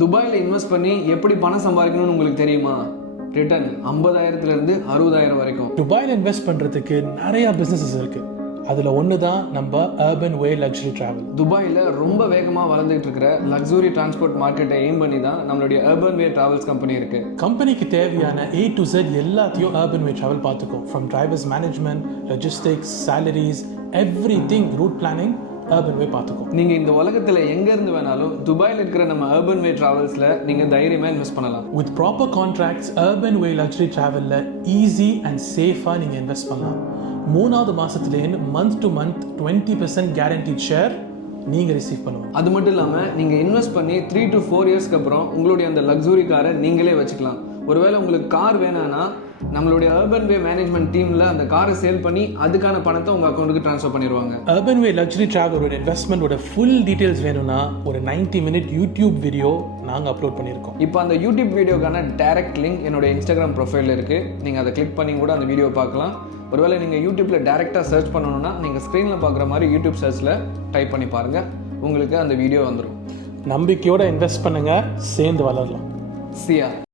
துபாயில் இன்வெஸ்ட் பண்ணி எப்படி பணம் சம்பாதிக்கணும்னு உங்களுக்கு தெரியுமா? ரிட்டர்ன் 50,000 60,000 வரைக்கும். துபாயில் இன்வெஸ்ட் பண்ணுறதுக்கு நிறைய பிஸ்னஸஸ் இருக்குது. அதில் ஒன்று தான் நம்ம அர்பன் வே லக்ஸுரி ட்ராவல். துபாயில் ரொம்ப வேகமாக வளர்ந்துட்டு இருக்கிற லக்ஸுரி டிரான்ஸ்போர்ட் மார்க்கெட்டை எய்ம் பண்ணி தான் நம்மளுடைய அர்பன் வே ட்ராவல்ஸ் கம்பெனி இருக்குது. கம்பெனிக்கு தேவையான A to Z எல்லாத்தையும் அர்பன் வே ட்ராவல் பார்த்துக்கும். From drivers management, logistics, salaries, everything, route planning Urban Way பார்த்துக்கும். நீங்கள் இந்த உலகத்தில் எங்கேருந்து வேணாலும் துபாயில் இருக்கிற நம்ம அர்பன் வே ட்ராவல்ஸில் நீங்கள் தைரியமாக இன்வெஸ்ட் பண்ணலாம். With proper contracts Urban Way luxury ட்ராவலில் ஈஸி அண்ட் சேஃபாக நீங்கள் இன்வெஸ்ட் பண்ணலாம். 3வது மாதத்துலேருந்து month to month 20% guaranteed share நீங்கள் ரிசீவ் பண்ணுவோம். அது மட்டும் இல்லாமல் நீங்கள் இன்வெஸ்ட் பண்ணி 3 to 4 இயர்ஸ்க்கு அப்புறம் உங்களுடைய அந்த லக்ஸுரி காரை நீங்களே வச்சுக்கலாம். ஒருவேளை உங்களுக்கு கார் வேணான்னா நம்மளுடைய அர்பன் வே மேனேஜ்மெண்ட் டீமில் அந்த காரை சேல் பண்ணி அதுக்கான பணத்தை உங்கள் அக்கௌண்ட்டுக்கு ட்ரான்ஸ்ஃபர் பண்ணிடுவாங்க. Urban Way luxury ட்ராவலோட இன்வெஸ்ட்மெண்ட்டோட full details வேணும்னா ஒரு 90-minute யூடியூப் வீடியோ நாங்கள் அப்லோட் பண்ணியிருக்கோம். இப்போ அந்த யூடியூப் வீடியோக்கான டைரக்ட் லிங்க் என்னோட இன்ஸ்டாகிராம் ப்ரொஃபைலில் இருக்குது. நீங்கள் அதை கிளிக் பண்ணி கூட அந்த வீடியோ பார்க்கலாம். ஒருவேளை நீங்கள் யூடியூப்பில் டேரெக்டாக சர்ச் பண்ணணுன்னா நீங்கள் ஸ்க்ரீனில் பார்க்குற மாதிரி யூடியூப் சர்ச்சில் டைப் பண்ணி பாருங்கள், உங்களுக்கு அந்த வீடியோ வந்துடும். நம்பிக்கையோடு இன்வெஸ்ட் பண்ணுங்கள், சேர்ந்து வளரலாம். சியா.